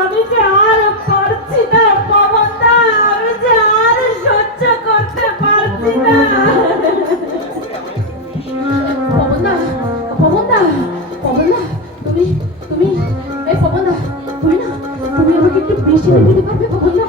আমি যে আর পারছি না পবনদা, আমি যে আর সহ্য করতে পারছি না। পবনদা, পবনদা, পবনদা, তুমি তুমি এই পবনদা, তুমি না, তুমি আমাকে একটু বেশি দিতে পারবে পবনদা?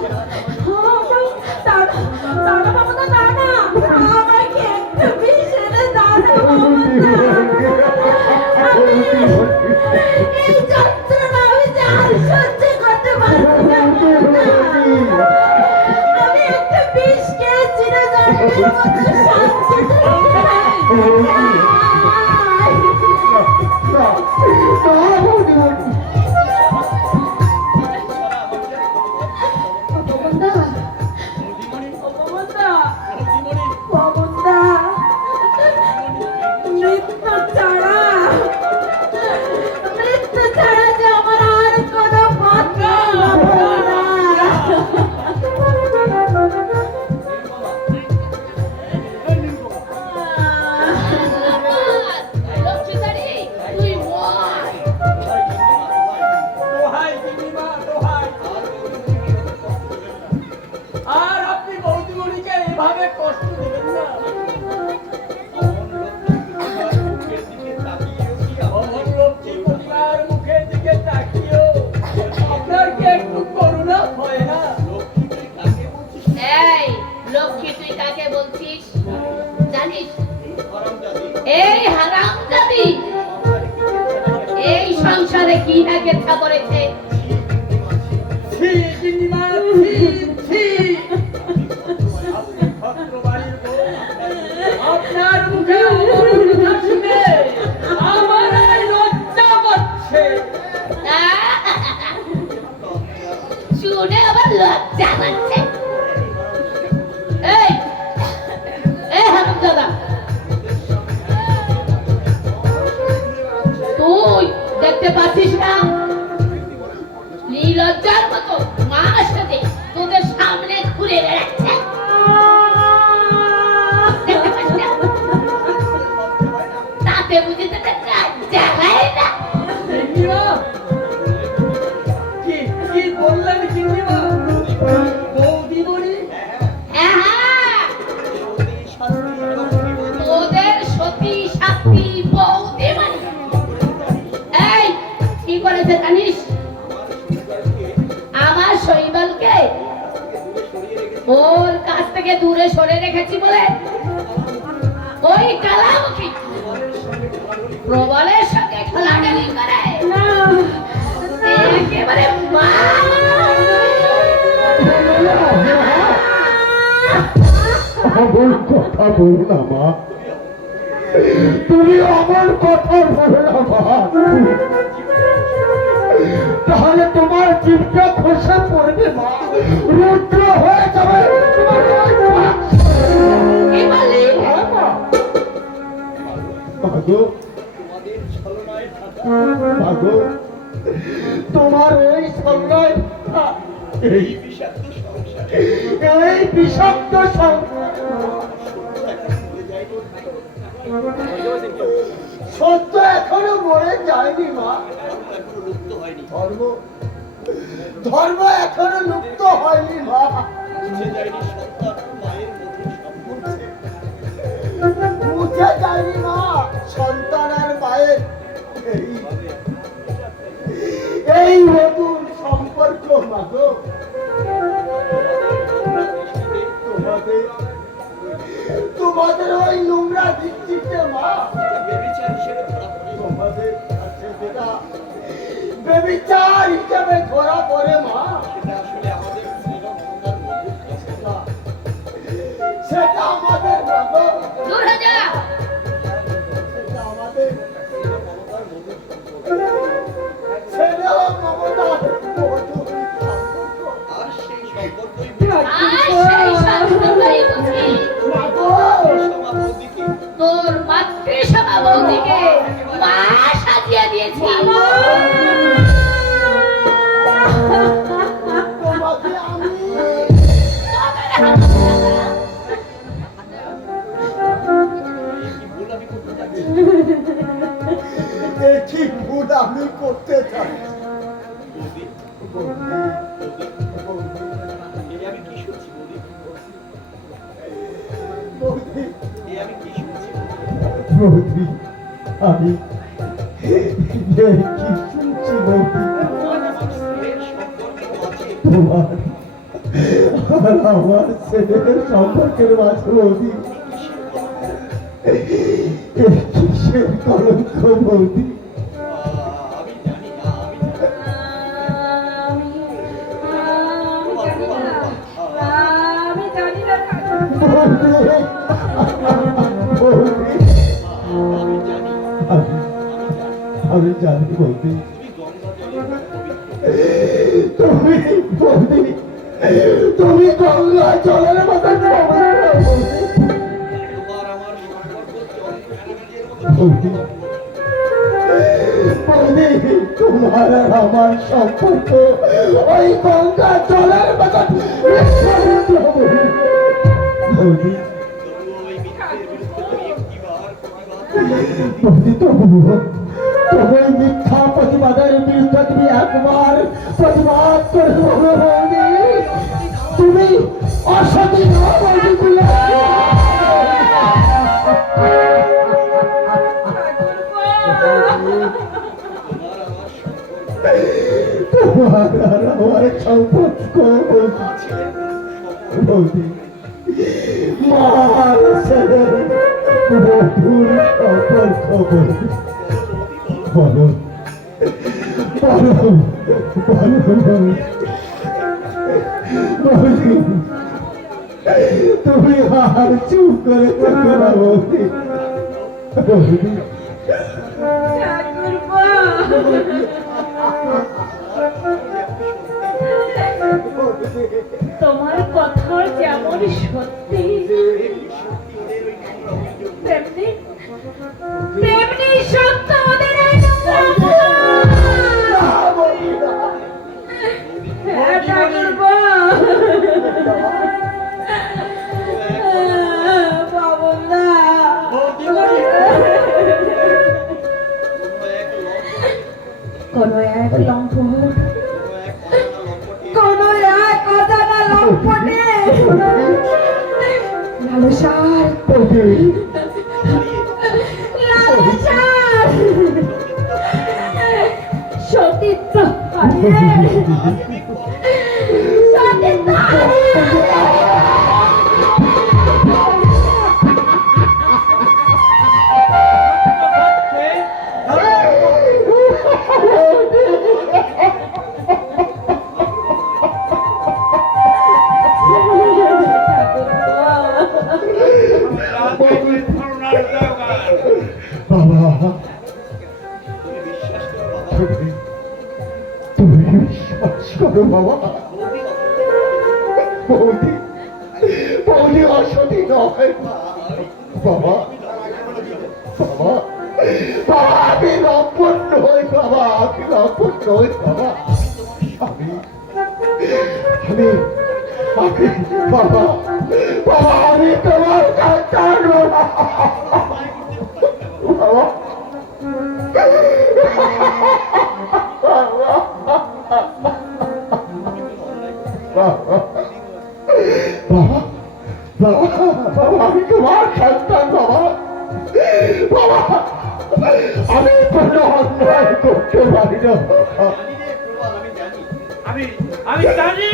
এই হারামজাদি এই সংসারে কি না কেচ্ছা করেছে। আপনার মুখে আমার লজ্জা করছে, শুনে আবার লজ্জা করছে। এই হারামজাদা, তুই দেখতে পাচ্ছিস না নির্লজ্জার মতো মার সাথে তোদের সামনে ঘুরে বেড়াচ্ছে? তাতে বুঝিতে লজ্জা হয় না? কি বললেন তোদের সতী সাথী বৌদি মানে এই কি করেছে জানিস? আমার শৈবালকে ওর কাছ থেকে দূরে সরে রেখেছি বলে ওই কালামুখী প্রবলের সঙ্গে খেলাটালি করে একেবারে কথা বল না মা, তুমি আমার কথা বলো না মা, তাহলে তোমার জীবটা খসে পড়বে মা, রুদ্র হয়ে যাবে। তোমার এই ছলনায় এই বিষাক্ত সত্য এখনো মরে যায়নি মা, ধর্ম এখনো লুপ্ত হয়নি মা, বুঝে যায়নি মা সন্তান আর মায়ের এই নতুন সম্পর্ক মাগো। তোমাদের ওই নোংরা দৃষ্টিতে মা তোমাদের কাছে যেটা বেবিচার হিসেবে ধরা পড়ে মা, সেটা আমাদের তোর মাতৃসভা বৌদিকে মা সাজিয়ে দিয়েছি। কি ভুল আমি করতে চাই? বৌদি, আমি কি শুনছি বৌদি, তোমার আর আমার ছেলের সম্পর্কের মাঝে বৌদি কিসের কলঙ্ক বৌদি? আমি জানি না বৌদি, আমি জানি বৌদি, তুমি বৌদি, তুমি গঙ্গা জলের মতো বৌদি, বৌদি, তোমার আর আমার সম্পর্ক ওই গঙ্গা জলের মতো বৌদি, বৌদি, তবুও তোমার মিথ্যা প্রতিবাদের বিরুদ্ধে তুমি একবার প্রতিবাদ করে বলো বৌদি, তুমি অসতী নও বৌদি, তোমার আর আমার সম্পর্ক বৌদি, মার ছেলের মধুর সম্পর্ক বৌদি, বলো বলো বলো বৌদি, তুমি আর চুপ করে থাকো না বৌদি, বৌদি, তোমার কথা যেমন সত্যি তেমনি তেমনি সত্য ওদের এই নোংরা। হ্যাঁ ঠাকুরপো, বাবুদা, কোনো এক লম্পট, কোনো এক অজানা লম্পটে লালসার লালসার সতীত্ব হারিয়ে সতীত্ব তুমি বিশ্বাস করো বাবা, বৌদি, বৌদি অসতী নয় বাবা, বাবা, বাবা, আমি লম্পট নই বাবা, আমি লম্পট নই বাবা, আমি আমি আমি বাবা, বাবা, আমি তোমার সন্তান বাবা, বাবা, আমি তোমার সন্তান বাবা, বাবা, আমি কোনো অন্যায় করতে পারি না, আমি আমি জানি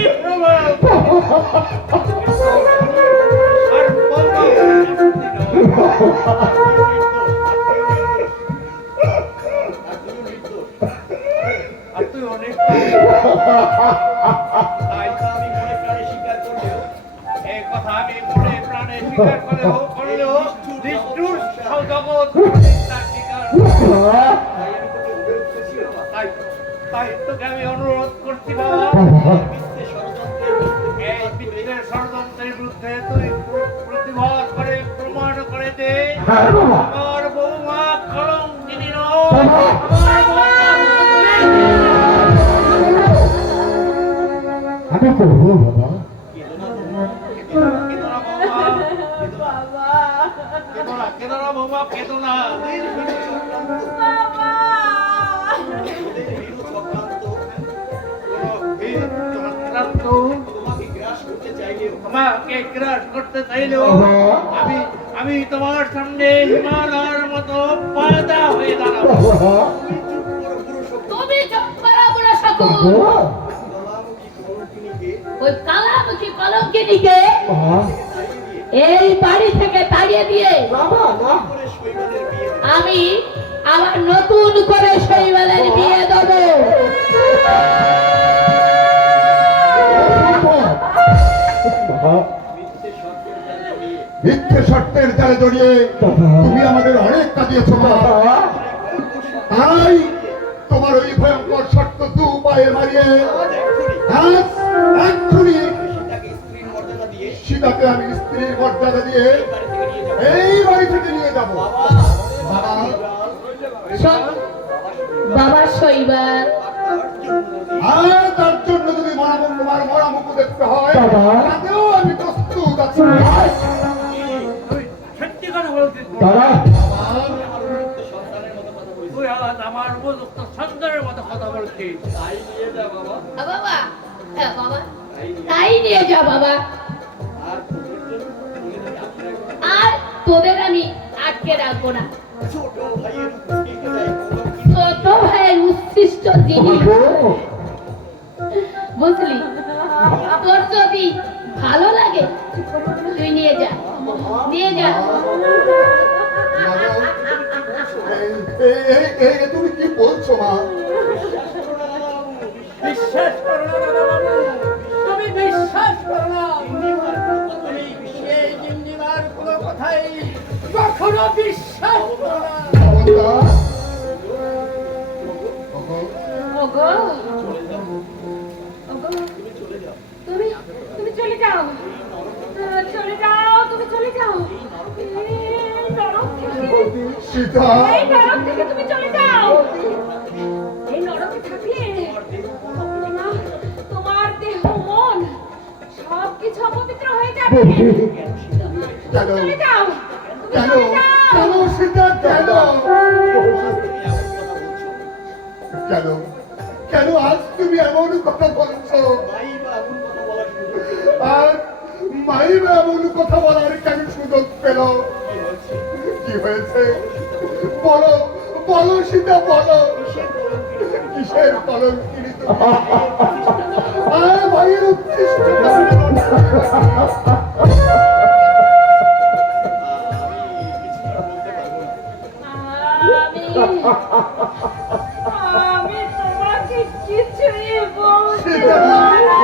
প্রভু, আর তুই অনেক এই কথা আমি মনে প্রাণে স্বীকার করলেও নিষ্ঠুর জগৎ তাই তোকে আমি অনুরোধ করছি বাবা, এই মিথ্যের ষড়যন্ত্রের বিরুদ্ধে তুই প্রতিবাদ করে প্রমাণ করে দে আমার বৌমা কলঙ্কিনী নয়, আমার বৌমা আমি করবো বাবা, কেদনা বৌমা কেদনা তোমাকে গ্রাস করতে চাইলেও আমাকে গ্রাস করতে চাইলেও আমি আমি তোমার সামনে হিমালয়ের মতো পয়দা হয়ে দাঁড়াবো। তুমি চুপ করো বুড়ো ঠাকুর। ওই কালামুখী কলঙ্কিনীকে এই বাড়ি থেকে তাড়িয়ে দিয়ে আমি আবার নতুন করে শৈবালের বিয়ে দেবো। মিথ্যে শর্তের জালে জড়িয়ে তুমি আমাদের অনেক কাটিয়েছ মা। তাই তোমার ওই ভয়ঙ্কর শর্ত দু পায়ে মারিয়ে আজ এক্ষুনি সীতাকে আমি স্ত্রীর মর্যাদা দিয়ে এই বাড়ি থেকে নিয়ে যাব। বাবা শৈবাল, আর তার জন্য যদি তোমার মরা মুখ দেখতে হয় তাতেও আমি প্রস্তুত আছি। তুই সত্যি কথা বলছিস? তুই আজ আমার উপযুক্ত সন্তানের মতো কথা বলছিস। বাবা, হ্যাঁ বাবা, তাই নিয়ে যা বাবা। আর তোদের আমি আটকে রাখবো না। ছোট ভাইয়ের উচ্ছিষ্ট জিনিস বুঝলি, তোর যদি ভালো লাগে তুই নিয়ে যা, নিয়ে যা। তুমি কি বলছো মা? বিশ্বাস করো না দাদাবাবু, তুমি বিশ্বাস করো না। এই জিন্দিবার কোনো কথাই কখনো বিশ্বাস করো না। ওগো, ওগো, তুমি তুমি চলে যাও, চলে যাও, তুমি চলে যাও। এই নরক থেকে, সীতা, এই নরক থেকে তুমি চলে যাও। এই নরকে থাকলে তোমার দেহ মন সবকিছু অপবিত্র হয়ে যাবে। কেন চলে যাও, তুমি কেন চলে যাও। কেন সীতা কেন কেন কেন আজ তুমি এমন কথা বলছো? আর মাইবা এমন কথা বলার কেন সুযোগ পেল? কি হয়েছে বলো, বলো সীতা বলো। কিসের কলঙ্কিনী তুমি? আর ভাইয়ের উচ্ছিষ্ট আমি তোমাকে কিছুই বলতে পারবো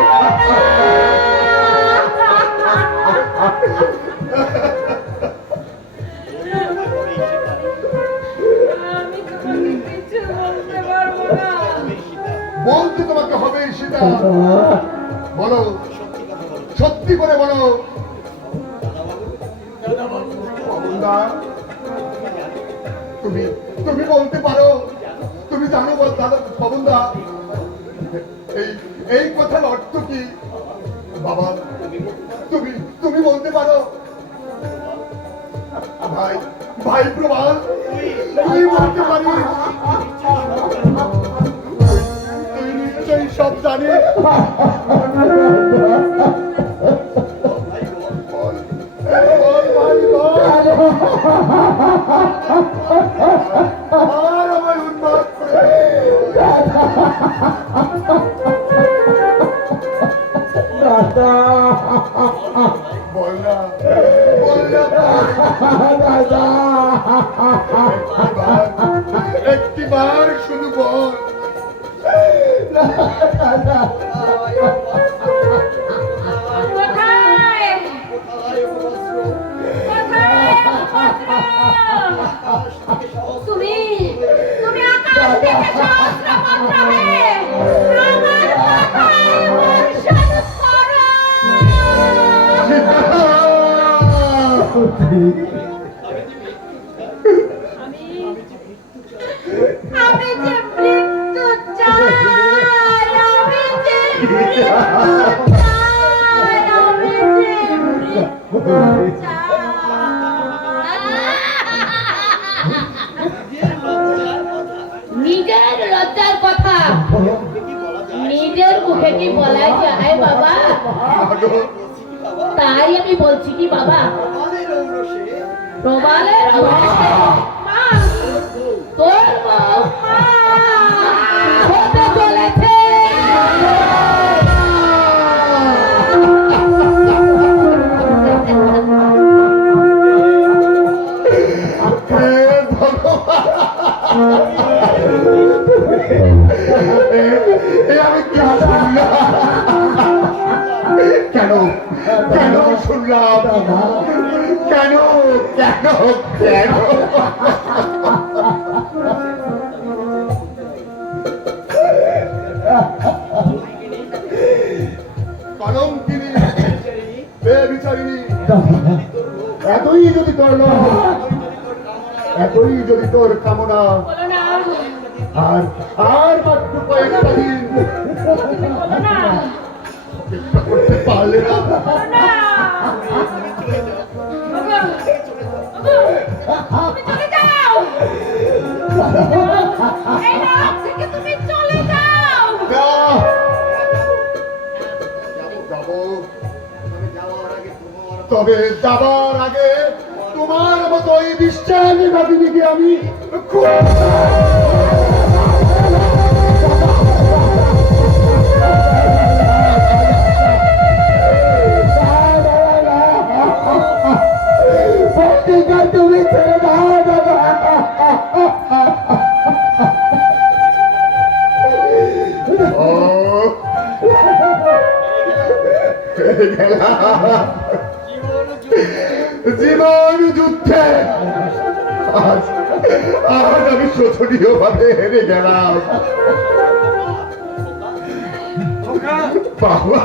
আমি তোমাকে কিছু বলতে পারবো না। বলতে তোমাকে হবে সীতা। বলো, সত্যি করে বলো। অমুন্দা, তুমি তুমি বলতে পারো, তুমি জানো বল দাদা পবনদা, এই এই কথার অর্থ কি? বাবা তুমি তুমি বলতে পারো? ভাই ভাই প্রমাণ তুই বলতে পারিস? তুই নিশ্চয়ই সব জানিস। বল, বল ভাই বল। আর আমায় উন্মাদ করে বল না, বল না একটিবার শুধু বল। কোথায় কোথায় তুমি তুমি আকাশ থেকে সহস্র মন্ত্র হয়ে আমার মাথায় বর্ষণ করো। আমি যে মৃত্যু চাই, আমি যে মৃত্যু চাই, আমি যে মৃত্যু চাই। নিজের লজ্জার কথা নিজের মুখে কি বলা যায় বাবা? তাই আমি বলছি কি বাবা, প্রবালের ঔরসে মা, তোর বউ মা হতে চলেছে। আমি কি শুনলাম? কেন কেন শুনলাম? কেন কেন কেন? কলঙ্কিনী, বেবিচারিণী, এতই যদি তোর লোভ, এতই যদি তোর কামনা, বলো না, আর আর মাত্র কয়েকটা দিন বলো না, চেষ্টা করতে পারলে না, বলো না। ওগো, ওগো, তুমি চলে যাও। এই রাত থেকে তুমি চলে যাও। না। তবে যাবার আগে তোমার মতো ওই বিশ্বাসী ভাবিনিকে আমি খুব তুমি ছেড়ে দাও দাদা। ও, হেরে গেলাম। জীবন যুদ্ধে আজ আজ আমি শোচনীয় ভাবে হেরে গেলাম। বাবা,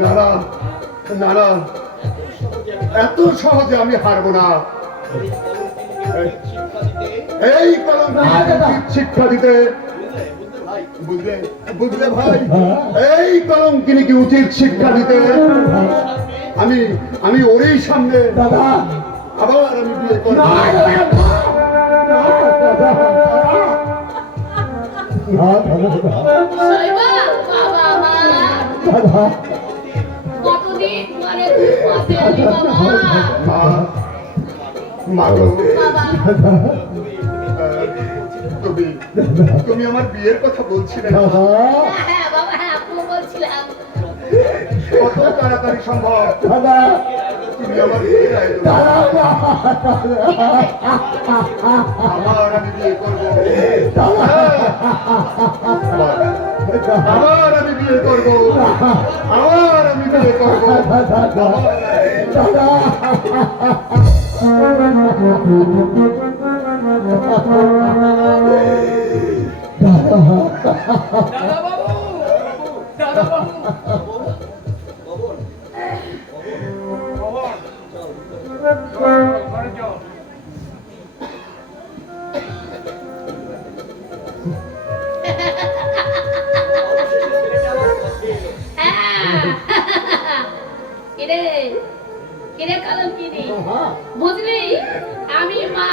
না না না না, এত সহজে আমি হারবো না। এই কলঙ্ক শিক্ষা দিতে, বুঝলে বুঝলে ভাই, এই কলঙ্কিনীকে উচিত শিক্ষা দিতে আমি আমি ওরই সামনে দাদা আবার আমি বিয়ে করব। শৈবা, বাবা আমার কতদিন পরে তুই পথে এলি বাবা। মা, মা গো, বাবা, তুমি তুমি আমার বিয়ের কথা বলছিলে না? হ্যাঁ বাবা, হ্যাঁ আপনি বলছিলাম। কত তাড়াতাড়ি সম্ভব দাদা তুমি আমার বিয়ের আয়োজন আবার আমি বিয়ে করবো। আবার আমি বিয়ে করবো, আবার আমি বিয়ে করবো। দাদা বাবু, দাদা বাবু, ঘরে যাও। কিরে কিরে কলঙ্কিনী, বুঝলি আমি মা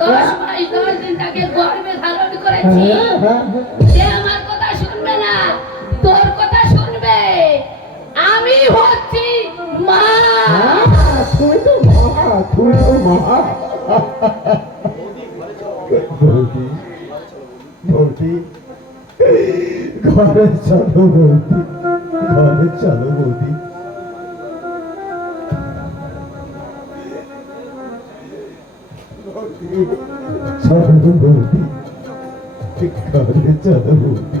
10 মাস 10 দিন তাকে গর্ভে ধারণ করেছি। সে আমার কথা শুনবে না, তোর কথা শুনবে। আমি হচ্ছি মা। তুমি তো মা, তুমি তো মা। বৌদি বৌদি, ঘরে চলো বৌদি, ঘরে চলো বৌদি। চলো বৌদি, ঘরে চলো বৌদি।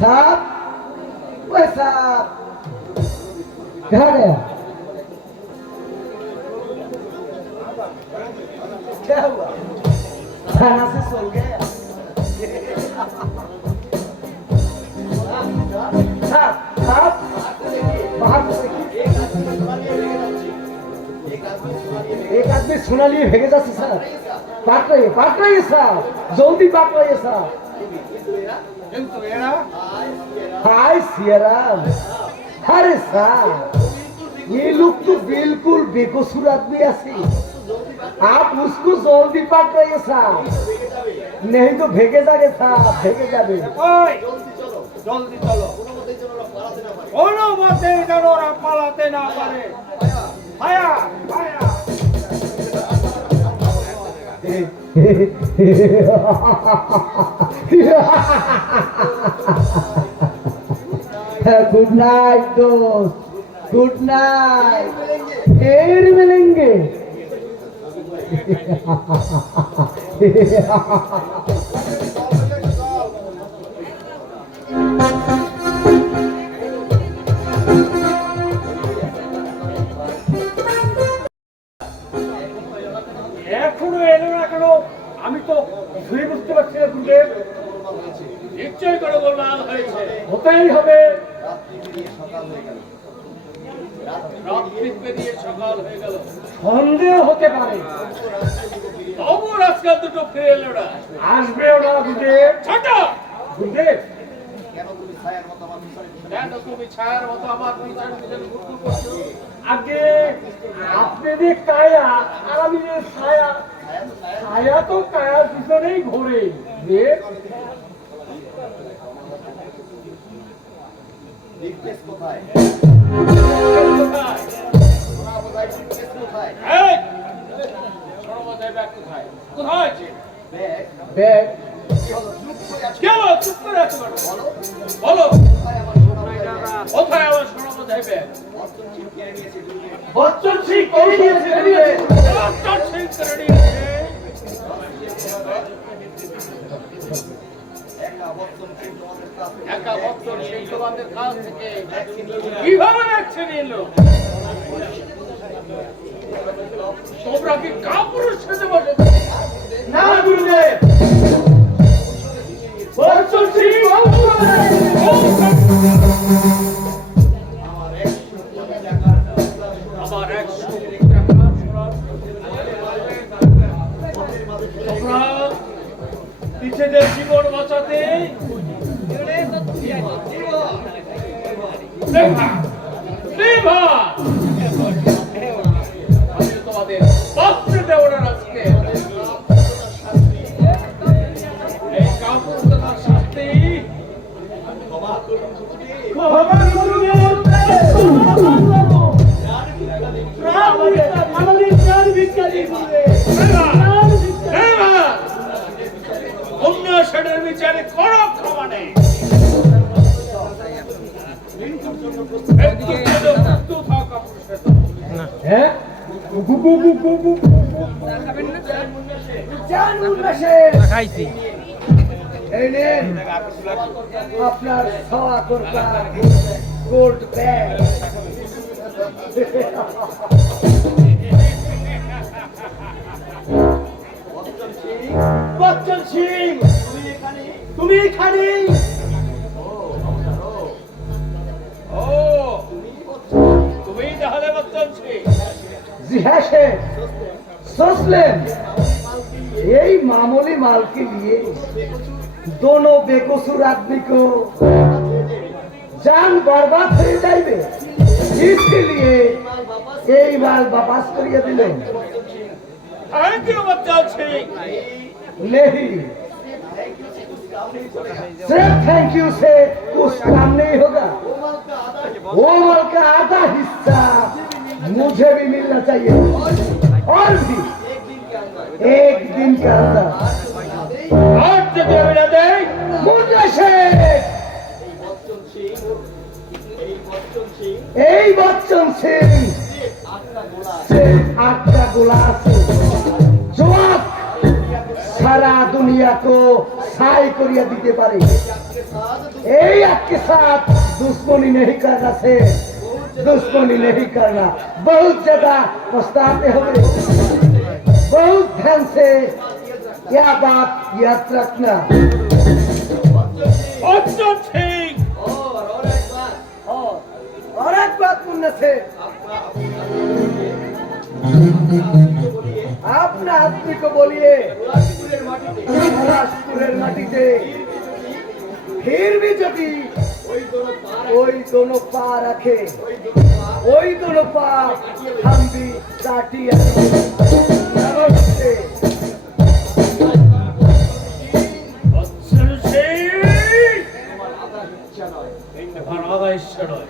साहब, ओए साहब, कहाँ गया? क्या हुआ? थाना से सो गया? साहब, साहब, बाहर से देखिए। एक आदमी सोना लिए भेगे जाते सर। पाट रही है साहब, जल्दी पाट रही है साहब। কিন্তু এরা हाय सियाराम। अरे साहब, ये लोग तो बिल्कुल बेकसूर आदमी आसी। आप उसको जल्दी पकड़िए साहब, नहीं तो भेगे जागे साहब, भेगे जागे। ওই জলদি চলো কোনো মতেই যেন ওরা পালাতে না পারে। ভায়া ভায়া गुड नाइट दोस्त, गुड नाइट, फिर मिलेंगे। এখনো এলো না কেন? আমি তো কিছুই বুঝতে পারছি না। গুরুদেব নিশ্চয় করে গোলমাল হয়েছে, হতেই হবে। রাত্রি পেরিয়ে সকাল হয়ে গেল, সন্দেহ হতে পারে। তবু আজকাল দুটো ফিরে এলো না, আসবে ওরা। গুরুদেব ছোট গুরুদেব, কেন তুমি ছায়ার মতো আমার পিছনে পিছনে ঘুরঘুর করছো? আগে আপনি যে কায়া আর আমি যে ছায়া, ছায়া তো কায়ার পিছনেই ঘোরে। বলো কোথায় আমার সোনামধাই ব্যাগ? বচ্চন সিং কেড়ে নিয়েছে। বচ্চন সিং কেড়ে নিয়েছে। একা বচ্চন সিং তোমাদের কাছ থেকে কিভাবে ভ্যাকসিন এলো? তোমরা কি কাপুরুষ সেজে বসেছো? না গুরুদেব, বচ্চন সিং আমার 100 কোটি টাকা তোমরা নিজেদের জীবন বাঁচাতে আমি তোমাদের পাত্রে দেওয়ার আজকে এই কাপুরুষতার শাস্তি অন্য ষড়ের বিচারে করো ক্ষমা নেই। আপনার সওয়া করবা গোল্ড ব্যাগ। বচ্চন সিং, তুমি এখানে? ও তুমি তাহলে বচ্চন সিং? जी है शेख, सोच लें यही मामूली माल के लिए दोनों बेकसूर आदमी को जान बर्बाद हो जाएंगे, इसके लिए यही माल वापस करिए दिले। Thank you Bachchan Singh. नहीं, सिर्फ थैंक यू से कुछ काम नहीं होगा। वो माल का आधा हिस्सा मुझे भी मिलना चाहिए, और भी एक दिन के अंदर। आज जगह मिला दे मुन्ना शेख, এই বচ্চন সিং সে আটটা গোলা আছে, জবাব সারা दुनिया को साई करिया दीते पारे। এই आपके साथ दुश्मनी नहीं करना से, दुश्मनी नहीं करना, बहुत ज्यादा पछताते होंगे। बहुत ध्यान से यह बात याद रखना। बच्चन सिंह और एक बात मुन्ना से, अपना आदमी को बोलिए राजपुरेर माटी से फिर भी यदि ওই दोनों पा रखे ওই दोनों पा हम भी काटिए नमस्ते বৎসল সিং, আমার আধা ইচ্ছা নয়,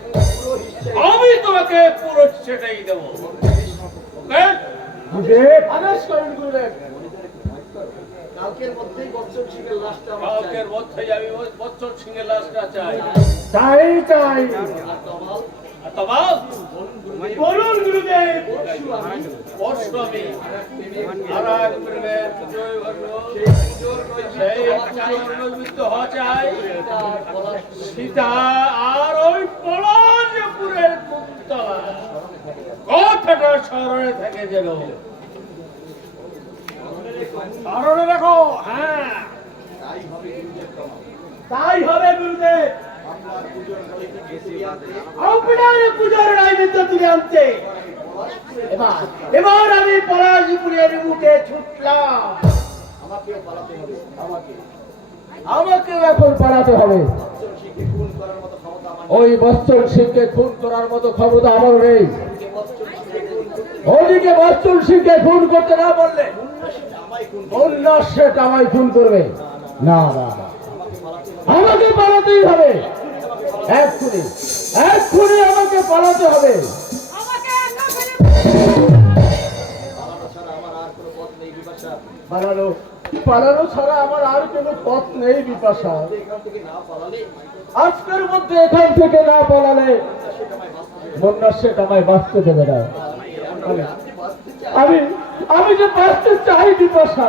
আমি তোমাকে পুরো সেটাই দেবো। ওকে? गुरुदेव আদেশ করেন গুরুদেব। কালকের মধ্যেই বচ্চন সিংহের লাশটা আমার চাই। কালকের মধ্যেই আমি ওই বৎসল সিংহের লাশটা চাই। চাই চাই আর তমাল আর তমাল বলুন গুরুদেব পরশু আমি আর এক প্রেমের জয় হলো। সেই পুজোর নৈমিত্য হওয়া চাই। সীতা আর ওই পলাশপুরের কুন্তলা কথাটা স্মরণে থেকে যেন। স্মরণে রাখো। হ্যাঁ, তাই হবে গুরুদেব আপনার পূজার নৈবেদ্য তুলে আনতে এবার আমি পলাশপুরের মুখে ছুটলাম আমাকেও পালাতে হবে। আমাকেও এখন পালাতে হবে বচ্চন সিংকে খুন করার মতো ক্ষমতা আমার নেই। ওই বৎসল সিংকে খুন করার মতো ক্ষমতা আমার নেই যে বচ্চন সিংকে খুন করতে ওদিকে বৎসল সিংকে খুন করতে না বললে উন্নসিত আমায় খুন করতে অন্য সেটা আমায় খুন করবে না না না। আমাকে পালাতে হবে। আমাকে পালাতেই হবে এক্ষুনি এক্ষুনি আমাকে পালাতে হবে আমাকে একা ফেলে পালানো ছাড়া আমার আর কোনো পথ নেই বিপাশা। পালানো পালানো ছাড়া আমার আর কোনো পথ নেই বিপাশা এখান থেকে না পালালে আজকের মধ্যে এখান থেকে না পালালে সেটা আমায় বাঁচতে হবে। বন্যার সেট আমায় বাঁচতে দেবে না আমি বাঁচতে চাই। আমি আমি যে বাঁচতে চাই বিপাশা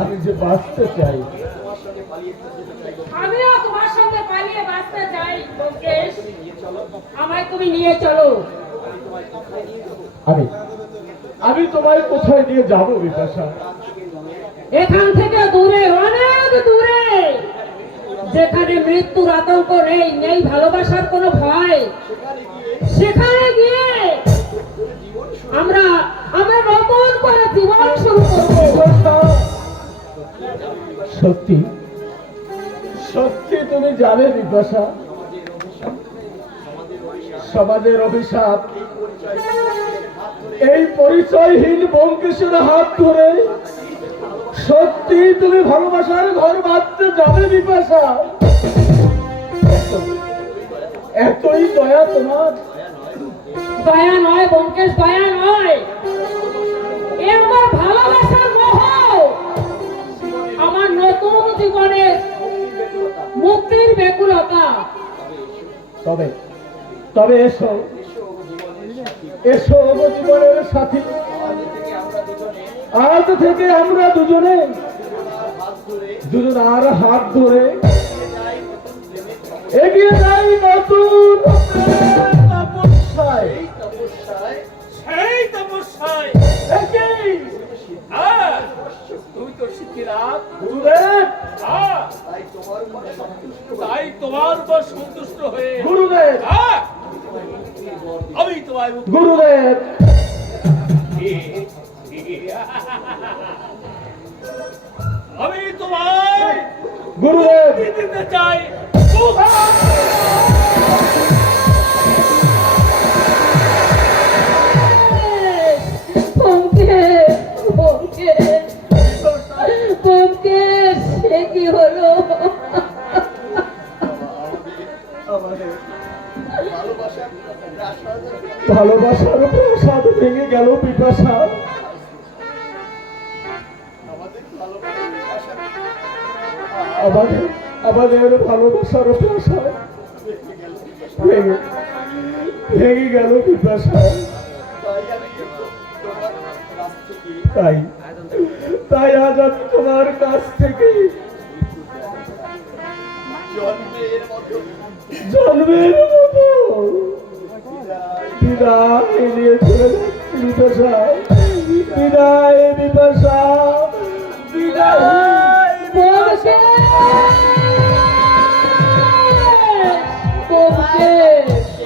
আমি যে বাঁচতে চাই তোমার সঙ্গে পালিয়ে যেতে চাই। আমিও তোমার সঙ্গে পালিয়ে বাঁচতে চাই ব্যোমকেশ। নিয়ে চলো, আমায় তুমি নিয়ে চলো। আমি তোমায় কোথায় নিয়ে যাবো? আমি আমি তোমায় কোথায় নিয়ে যাব বিপাশা এখান থেকে দূরে, অনেক দূরে, যেখানে মৃত্যুর আতঙ্ক নেই, নেই ভালোবাসার কোনো ভয়, সেখানে গিয়ে আমরা আমরা নতুন করে জীবন শুরু করবো। বিপাশা, সত্যি সত্যি তুমি জানে বিপাশা সমাজের অভিশাপ এই পরিচয়হীন ব্যোমকেশের হাত ধরে সত্যি তুমি ভালোবাসার ঘর বাঁধতে যাবে বিপাশা এতই দয়া তোমার দয়া নয় ব্যোমকেশ, দয়া নয়, এ আমার ভালোবাসার মোহ, আমার নতুন জীবনের মুক্তির ব্যাকুলতা। তবে তবে এসো এসো জীবনের সাথী আজ থেকে আমরা দুজনে দুজনার হাত ধরে এগিয়ে যাই নতুন তপস্যায় সেই তপস্যায় একেই হ্যাঁ, তুমি তো শিখিরাত। গুরুদেব হ্যাঁ, তাই তোমার উপর তাই তোমার উপর সন্তুষ্ট সন্তুষ্ট হয়ে গুরুদেব হ্যাঁ, আমি তোমায় গুরুদেব আমি তোমায় গুরুদেব দিতে চাই। ব্যোমকেশ, ব্যোমকেশ, ব্যোমকেশ, সে কি হলো? ভালোবাসার প্রসাদ ভেঙে গেল বিপাশা আমাদের আমাদের ভালোবাসার প্রসাদ ভেঙে ভেঙে গেল বিপাশা তাই তাই আজ আমি তোমার কাছ থেকে জন্মের মতো বিদায় নিয়ে চলে যাচ্ছি বিপাশা বিদায় বিপাশা বিদায় ব্যোমকেশ, ব্যোমকেশ।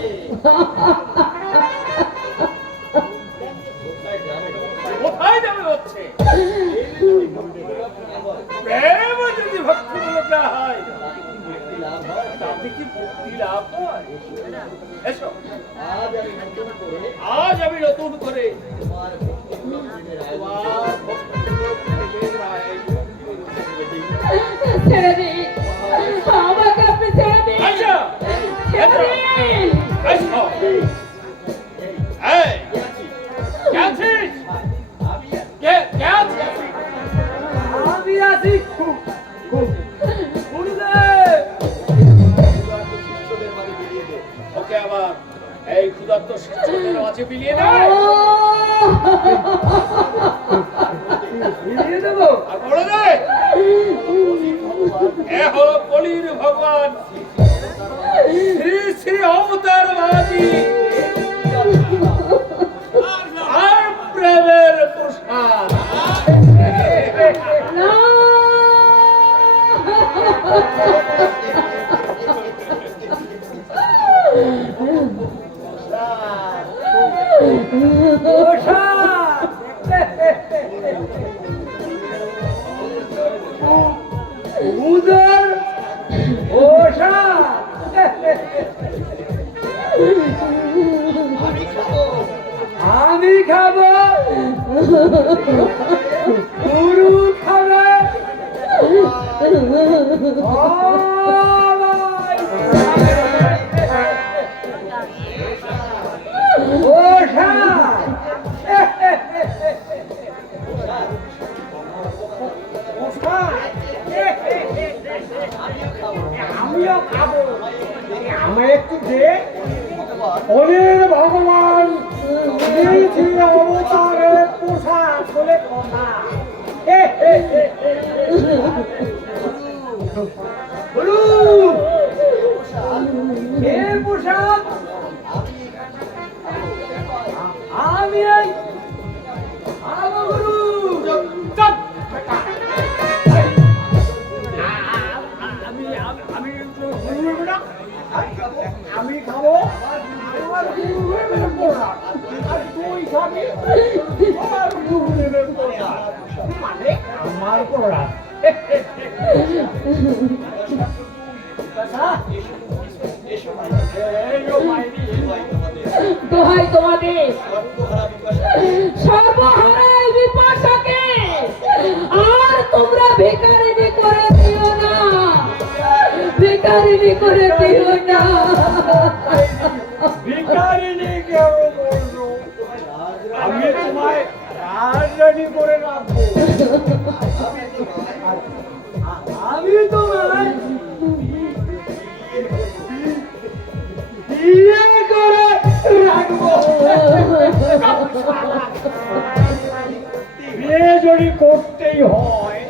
কোথায় যাবে হচ্ছে? প্রেম যদি ভক্তিমূলক না হয় তাতে কি মুক্তি লাভ হয়? এসো, আজ আমি নতুন করে আজ আমি নতুন করে তোমার ভক্তিপূর্ণ প্রেমের আয়োজন তোমার ভক্তিপূর্ণ প্রেমের আয়োজন ছেড়ে দিন আমাকে, আপনি ছেড়ে দিন, আচ্ছা, ছেড়ে দিন। এসো। এই, কে আছিস? কে আছিস? আমি আছি শিষ্যদের মাঝে বেরিয়ে দে। ওকে আবার এই ক্ষুধার্ত শিষ্যদের মাঝে বিলিয়ে দেয় ফিরিয়ে দেবো। আর বলে দে এ হলো কলির ভগবান শ্রী শ্রী অবতার বাজি আর প্রেমের প্রসাদ। না উদর ওষা আমি খাবো, গুরু খাবে, ওষা আমিও খাবো, আমি একটু দে। অনেক ভগবান দিয়েছি অবতারের পোশাক বলে কথা। গুরু কে পোশাক? আমি এই আলো গুরু। চুপ! আমি খাবো, আমার গুরু নেবে পোশাক, আর তুই খাবি আমার গুরু নেবে পোশাক, মানে আমার পোশাক। দোহাই তোমাদের সর্বহারাই বিপাশাকে আর তোমরা ভিখারিনী করে দিও না, ভিখারিনী করে দিও না। ভিখারিনী কেন বললো? আমি তোমায় রাজরানী করে রাখবো, আমি তোমায় বিয়ে করে রাখবো। বিয়ে যদি করতেই হয়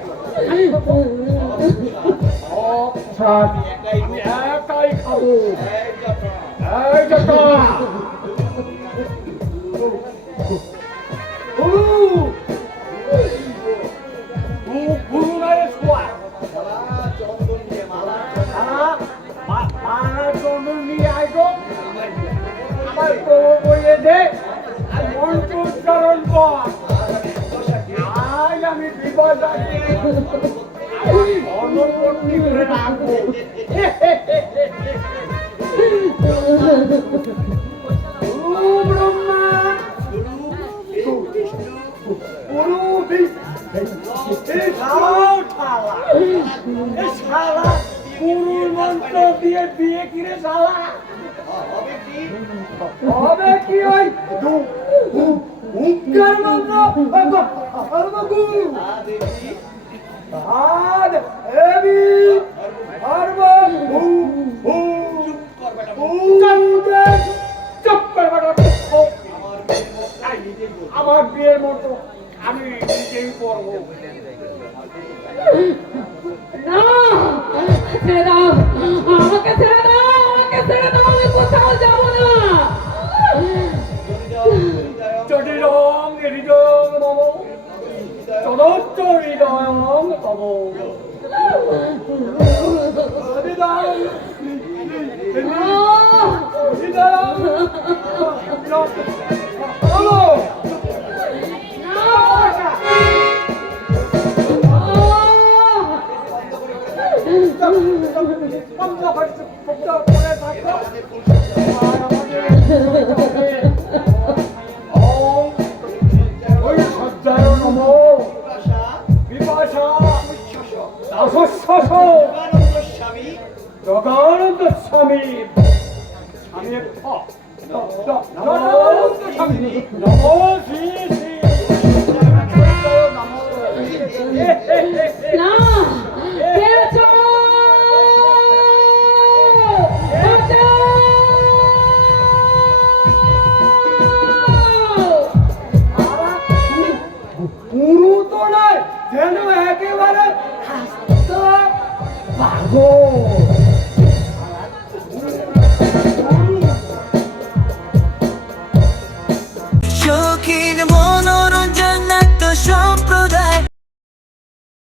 আমি একাই খাবো। এই যটা গুরু গুরু নাই শোয়া চন্দন দিয়ে মালা মারা চন্দন নিয়ে আইগো, আমার প্রভু বইয়ে দে, মন্ত্র উচ্চারণ কর। আজ আমি বিপদ আছি, অন্নপত্নী করে রাখবো। গুরু ব্রহ্মা, গুরু শালা গুরুর মন্ত্র দিয়ে বিয়ে কিরে শালা হবে কি? ওই উৎকার মন্ত্র গুরু আর এবি সর্ব চুপ কর বেটা। আমার বিয়ের মতো আমি নিজেই করবো। না ছেড়ে দাও, আমাকে ছেড়ে দাও, আমাকে ছেড়ে দাও, আমি কোথাও যাব না। চটিরং হৃদয়ং মম, চদচ্চ হৃদয়ং তব। হৃদয়ং হৃদয়ং বলো। এরকম যখন করে থাকো আর আমাদের ওম ওই সজ্জায় নমো বিপাশা দাসস্বস যোগানন্দ স্বামী স্বামী যোগানন্দ স্বামী নমো শ্রী শ্রী নমো না কে আছো? পুরু তো নয় যেন একেবারে শৌখিন মনোরঞ্জন নাট্য সম্প্রদায়